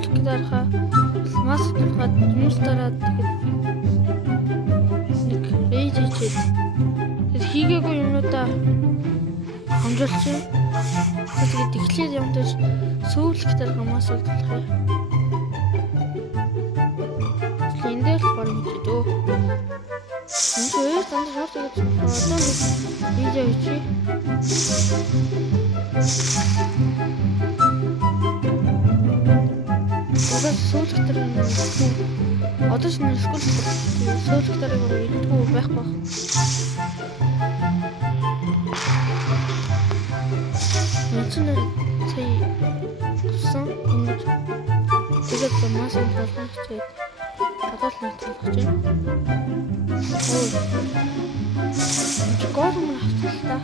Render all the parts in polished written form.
сүүлэх дарахаа мас тулгаад хүмүүс дараад тэгээд нэг рейж хийчихэд тэр хийгээгүй юмнуудаа хамжуулж юм. Тэгээд эхлээд юмтай сүүлэх дарахаа мас тулах юм. Энд дээр баруун хийдөө. Үнэхээр танд шаард гэж одоо видео хийе. Одоо сүүлэхтэр одоо ч нэсгүүл сүүлэхтэрийг идэггүй байх бах. Мэдсэн цай тусан ингэж тэгээд мас болгож чийд одоо л нэг болгож байна. Гол юм хавталтаа.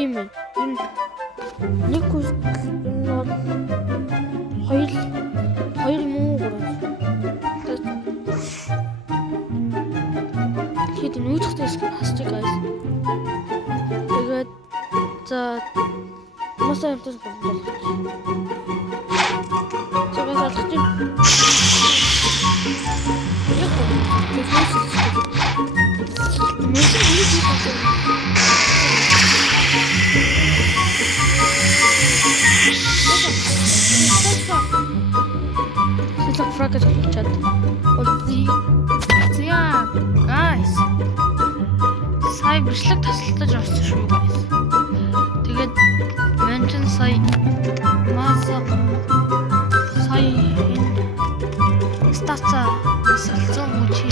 Тийм байна. Энэ нэг За мосоо явуулж байна. Чагаа салах чинь. Яг гоо. Сэлэг фрагаж болчиход. Зя, guys. Сая бичлэг тасалдаж авсан шүү guys. Тэгээд меншин сая маса сая стаца салцсан мөчи.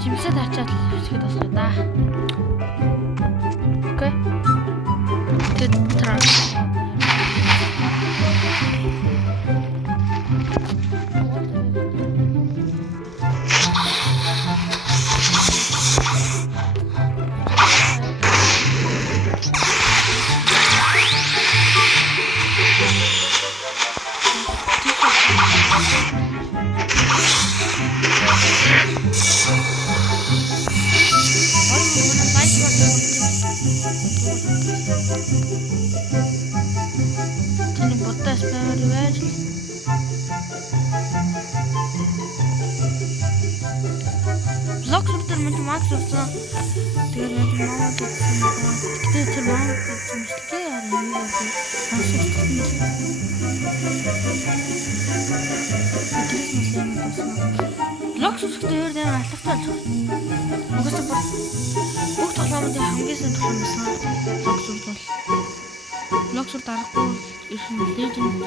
Жимсээ таачаад хэвчээд басах да. Окей. Тэд траа. Тэний бодтой спамер байж. Блок сүртэр мэд макс болсон. Тэгээд яг маа гэсэн юм. Тэгээд тэр маа гэсэн юм шиг яа юм бэ? Блок сүртээр дээр алхахтаа л. Угсаа бүх тоглоомын хамгийн сайн тоглоом байсан. Блок сүрт бол. Блок сүрт аргагүй ирсэн леженд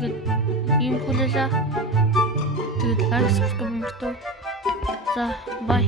тэгээд ийм хүлээлээ. Тэгээд лайк subscribe мөртөө. За бай.